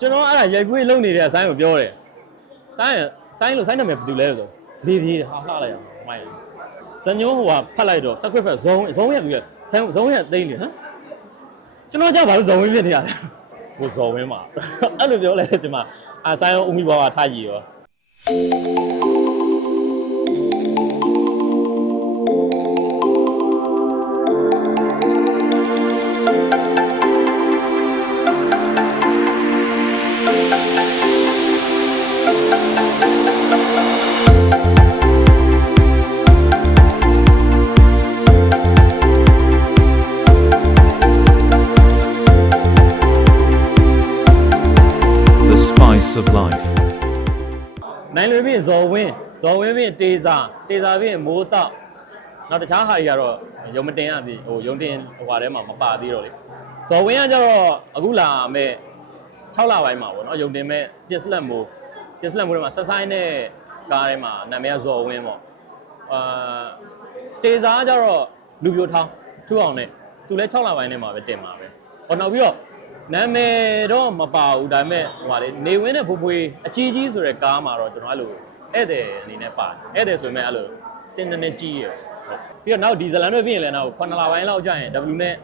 ကျွန်တော်အဲ့ဒါရိုက်ခွေးလုံနေတဲ့အဆိုင်ကိုပြောတယ်ဆိုင်ရဆိုင်လို့ဆိုင်နာမည်ဘယ်သူလဲဆိုလေးပြေးဟာလှလိုက်အောင်မိုက်စညုံးဟိုကဖတ်လိုက်တော့ sacrifice ဇုံဇုံရပြီဆိုင်ဇုံရသိမ့်တယ်ဟမ်ကျွန်တော်ကြောက်ဘာလို့ဇုံဝင်းဖြစ်နေရလဲကိုဇုံဝင်းမှာအဲ့လိုပြောလိုက်တဲ့ချိန်မှာအာဆိုင်အောင်ဦးမိဘကထားကြည့်ရော life. နိုင်လွေပြင်ဇော်ဝင်းဇော်ဝင်းပြင်တေးစာတေးစာပြင်မိုးတောက်နောက်တခြားဟာတွေကတော့ယုံမတင်ရသေးဟိုယုံတင်ဟိုဟာထဲမှာမပါသေးတော့လေဇော်ဝင်းကကျတော့အခုလာမဲ့6လပိုင်းမှာပေါ့နော်ယုံတင်မဲ့ပစ္စလက်မိုးပစ္စလက်မိုးထဲမှာဆက်ဆိုင်တဲ့ကားထဲမှာနာမည်ကဇော်ဝင်းပေါ့အာတေးစာကကျတော့လူပြိုထောင်းထူအောင်နဲ့သူလဲ6လပိုင်းထဲမှာပဲတင်မှာပဲဟောနောက်ပြီးတော့ နာမည်တော့မပါဘူးဒါပေမဲ့ဟိုဟာလေနေဝင်းနဲ့ဖိုးဖွေးအကြီးကြီးဆိုတဲ့ကားမှာတော့ကျွန်တော်အဲ့လိုဧည့်သည်အနေနဲ့ပါတယ်ဧည့်သည်ဆိုရင်အဲ့လိုစင်နေနေကြီးရဟုတ်ပြီးတော့နောက်ဒီဇလန်တွေပြင်ရင်လည်းနောက်9လပိုင်းလောက်ကြာရင် W နဲ့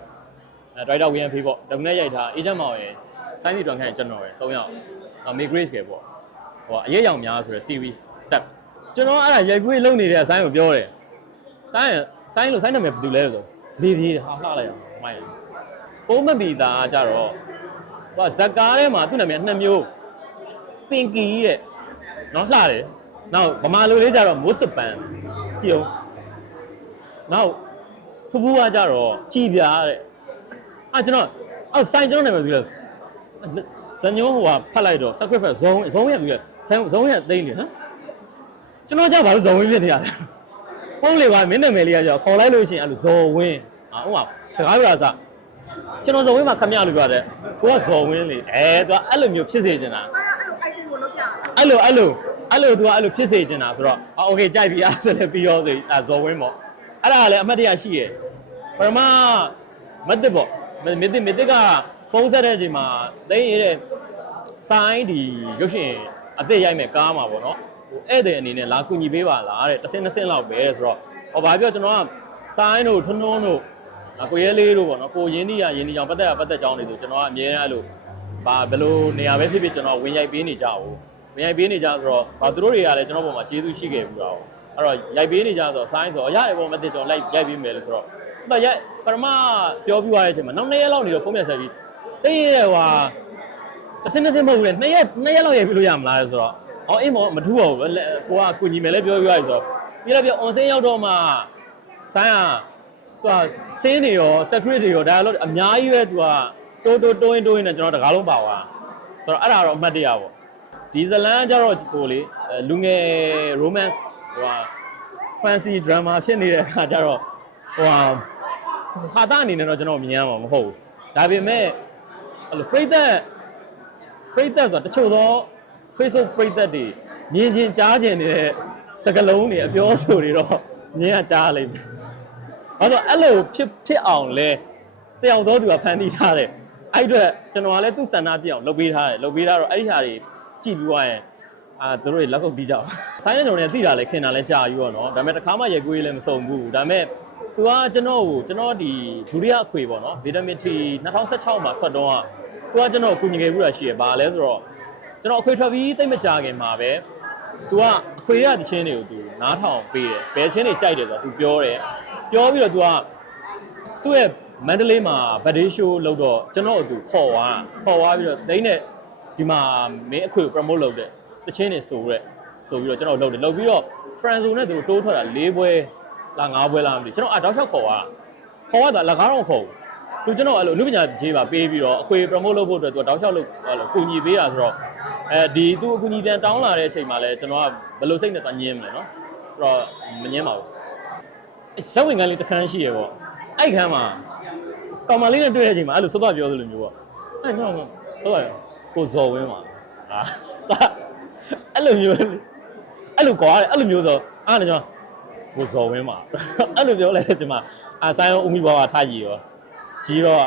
အဲဒရိုက်တာဝီယန်ဖေးပေါ့ W နဲ့ရိုက်ထားအေဂျင့်မောင်ရယ်ဆိုင်းစီတွန်ခန့်ကျွန်တော်ရယ်၃ယောက်မေ Grace ကပေါ့ဟိုအရေးရောင်များဆိုတဲ့ series တက်ကျွန်တော်အဲ့ဒါရိုက်ခွေးလုံနေတဲ့အဆိုင်ကိုပြောတယ်ဆိုင်းရဆိုင်းလို့ဆိုင်းနာမည်ဘယ်သူလဲဆိုလေးပြေးဟာလှလိုက်အောင်မိုက် ပုံမပီတာကြတော့ဟိုဇက်ကားထဲမှာသူ့နာမည်နှစ်မျိုးပင်ကီတဲ့နော်လှတယ်နောက်ဗမာလူလေးကြတော့မုတ်စပန်ကြည့်အောင်နောက်ဖူးဖူးကကြတော့ကြည်ပြားတဲ့အာကျွန်တော်အောက်ဆိုင်ကျွန်တော်နာမည်ဘယ်သူလဲစညုံးဟိုကဖတ်လိုက်တော့ sacrifice ဇုံဇုံရပြီလေဆိုင်ဇုံရသိမ့်တယ်ဟမ်ကျွန်တော်ကြောက်ဘာလို့ဇုံဝင်းဖြစ်နေရလဲပုံးလေကမင်းနာမည်လေးကကြောက်ခေါ်လိုက်လို့ရှိရင်အဲ့လိုဇော်ဝင်းဟာဟိုကစကားပြောတာစ ကျွန်တော်ဇော်ဝင်းမှာခမရလို့ပြောတယ်ကိုကဇော်ဝင်းလေအဲသူကအဲ့လိုမျိုးဖြစ်စေချင်တာဆရာအဲ့လို item ကိုလုပ်ပြတာအဲ့လိုအဲ့လိုအဲ့လိုသူကအဲ့လိုဖြစ်စေချင်တာဆိုတော့အာ okay ကြိုက်ပြီအားဆိုလည်းပြီးရောဆိုအာဇော်ဝင်းပေါ့အဲ့ဒါကလည်းအမှတ်တရရှိတယ်ပရမမတ်တစ်ပေါ့မစ်တစ်မစ်တစ်ကဖုန်းဆက်တဲ့အချိန်မှာတင်းရတဲ့ဆိုင်ဒီရုပ်ရှင်အသက်ရိုက်မဲ့ကားမှာပေါ့နော်ဟိုဧည့်သည်အနေနဲ့လာကူညီပေးပါလားတဲ့တစ်စင်းတစ်စင်းလောက်ပဲဆိုတော့ဟောဘာပြောကျွန်တော်ကဆိုင်တို့ထွန်းထွန်းတို့ ကိုရဲလေးတို့ပေါ့နော်ကိုရင်းနီးရရင်းနီးကြောင်ပတ်သက်ရပတ်သက်ကြောင်းတွေဆိုကျွန်တော်ကအမြဲတမ်းအဲ့လိုဘာဘယ်လိုနေရာပဲဖြစ်ဖြစ်ကျွန်တော်ဝင်ရိုက်ပေးနေကြအောင်ဝင်ရိုက်ပေးနေကြဆိုတော့ဘာသူတို့တွေကလည်းကျွန်တော်ပုံမှာကျေးဇူးရှိခဲ့ဘူးတော့အဲ့တော့ရိုက်ပေးနေကြဆိုတော့ဆိုင်းဆိုတော့ရတယ်ပေါ့မသိကျွန်တော်လိုက်ရိုက်ပေးမယ်လို့ဆိုတော့အဲ့တော့ရိုက်ပရမပြောပြသွားတဲ့အချိန်မှာနောက်နှစ်ရက်လောက်နေတော့ဖုန်းပြန်ဆက်ပြီးတင်းရဲတယ်ဟွာအစင်းမစင်းမဟုတ်ဘူးလေနှစ်ရက်နှစ်ရက်လောက်ရိုက်ပြီးလို့ရမလားဆိုတော့အော်အေးမမထူးပါဘူးကိုကကုညီမယ်လည်းပြောပြရတယ်ဆိုတော့ပြီးတော့ပြ on scene ရောက်တော့မှဆိုင်းက သူကစင်းနေရော secret တွေရော dialogue အများကြီးပဲသူကတိုးတိုးတိုးရင်တိုးရင်နဲ့ကျွန်တော်တကားလုံးပါသွားဆိုတော့အဲ့ဒါတော့အမှတ်တရပေါ့ဒီဇလန်ကျတော့ဟိုလေလူငယ် romance ဟိုဟာ fancy drama ဖြစ်နေတဲ့အခါကျတော့ဟိုဟာဟာတာအနေနဲ့တော့ကျွန်တော်မြင်ရမှာမဟုတ်ဘူးဒါပေမဲ့အဲ့လိုပြိသက်ပြိသက်ဆိုတာတချို့သော Facebook ပြိသက်တွေမြင်ချင်းကြားချင်းနေတဲ့စကလုံးတွေအပြောအဆိုတွေတော့မြင်ရကြားလိမ့်မယ်။ ။ဘာလို့အဲ့လိုဖြစ်ဖြစ်အောင်လဲတယောက်သောသူကဖန်တီးထားတယ်။အဲ့အတွက်ကျွန်တော်ကလည်းသူ့ဆန္ဒပြအောင်လုပ်ပေးထားတယ်။လုပ်ပေးထားတော့အဲ့ဒီဟာတွေကြည့်ပြီးွားရင်အာသူတို့တွေလက်ကုပ်ပြီးကြအောင်။ဆိုင်းတဲ့ကျွန်တော်လည်းသိတာလည်းခင်တာလည်းကြာယူတော့နော်။ဒါပေမဲ့တစ်ခါမှရေကွေးလည်းမစုံဘူး။ဒါပေမဲ့သူကကျွန်တော်ကိုကျွန်တော်ဒီဒုတိယအခွေပေါ့နော်ဗီတာမင် T 2016မှာထွက်တော့ကသူကကျွန်တော်ကိုကူညီခဲ့မှုတာရှိရပါလဲဆိုတော့ကျွန်တော်အခွေထွက်ပြီးတိတ်မကြခင်မှာပဲသူကအခွေရတခြင်းတွေကိုသူနားထောင်ပေးတယ်ဘယ်ချင်းတွေကြိုက်တယ်ဆိုတော့သူပြောတယ် ပြောပြီးတော့ तू ကသူ့ရဲ့မန္တလေးမှာဗတ်ဒေးရှိုးလုပ်တော့ကျွန်တော်တို့ခေါ်သွားခေါ်သွားပြီးတော့ဒိန်းနဲ့ဒီမှာမင်းအခွေကို promote လုပ်တဲ့တချင်းတွေဆိုရက်ဆိုပြီးတော့ကျွန်တော်လုပ်တယ်လုပ်ပြီးတော့ Franzo နဲ့သူတိုးထွက်တာ၄ပွဲလား၅ပွဲလားမသိဘူးကျွန်တော်အတောက်လျှောက်ခေါ်သွားခေါ်သွားတာလကားတော့ခေါ်ဘူးသူကျွန်တော်အဲ့လိုအနုပညာခြေပါပေးပြီးတော့အခွေ promote လုပ်ဖို့အတွက်သူကတောက်လျှောက်လုပ်အဲ့လိုကူညီပေးတာဆိုတော့အဲဒီသူအကူညီပြန်တောင်းလာတဲ့အချိန်မှာလဲကျွန်တော်ကဘယ်လိုစိတ်နဲ့သွားညင်းမလဲနော်ဆိုတော့မညင်းပါဘူးအဲ့ ဇက်ဝင်ကန်းလေးတစ်ခန်းရှိရပေါ့အဲ့ခန်းမှာကောင်မလေးနဲ့တွေ့တဲ့အချိန်မှာအဲ့လိုစောစောပြောသလိုမျိုးပေါ့အဲ့တော့စောစောကိုဇော်ဝင်းပါအာအဲ့လိုမျိုးအဲ့လိုကွာအဲ့လိုမျိုးဆိုအားလည်းကျွန်တော်ကိုဇော်ဝင်းပါအဲ့လိုပြောလိုက်တဲ့အချိန်မှာအာဆိုင်အောင်ဦးမိဘကထားကြည့်ရောကြီးတော့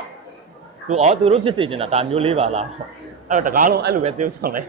သူဩသူတို့ဖြစ်စေချင်တာဒါမျိုးလေးပါလားအဲ့တော့တကားလုံးအဲ့လိုပဲသေဆောင်လိုက်